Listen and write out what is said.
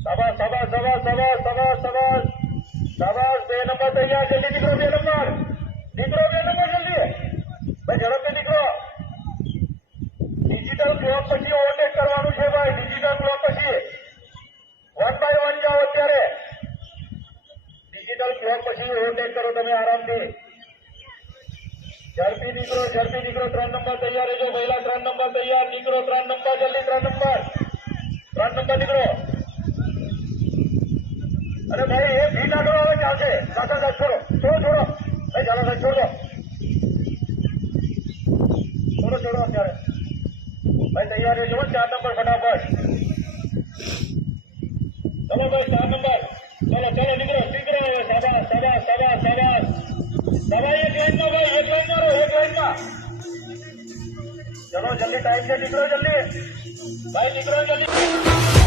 शाबाश शाबाश शाबाश शाबाश शाबाश शाबाश शाबाश 2 नंबर तैयार जल्दी निकलो 2 नंबर जल्दी भाई ઝડપથી નીકળો ડિજિટલ ક્લોક પછી ઓવરટેક કરવાનું છે ભાઈ ડિજિટલ ક્લોક પછી 1 બાય 1 જાઓ અત્યારે ડિજિટલ ક્લોક પછી ઓવરટેક કરો તમે આરામથી ઝડપી નીકળો 3 નંબર તૈયાર રહેજો પહેલા 3 નંબર તૈયાર નીકળો 3 નંબર જલ્દી 3 નંબર નીકળો अरे भाई ये भी ना करो क्या से साथ छोड़ो भाई चलो भाई छोड़ दो छोड़ो અત્યારે भाई तैयार है जो 4 नंबर फटाफट चलो भाई 4 नंबर चलो निकलो शाबाश शाबाश शाबाश शाबाश दबाई एक लाइन में भाई एक लाइन मारो एक लाइन में चलो जल्दी टाइम से निकलो जल्दी भाई निकलो जल्दी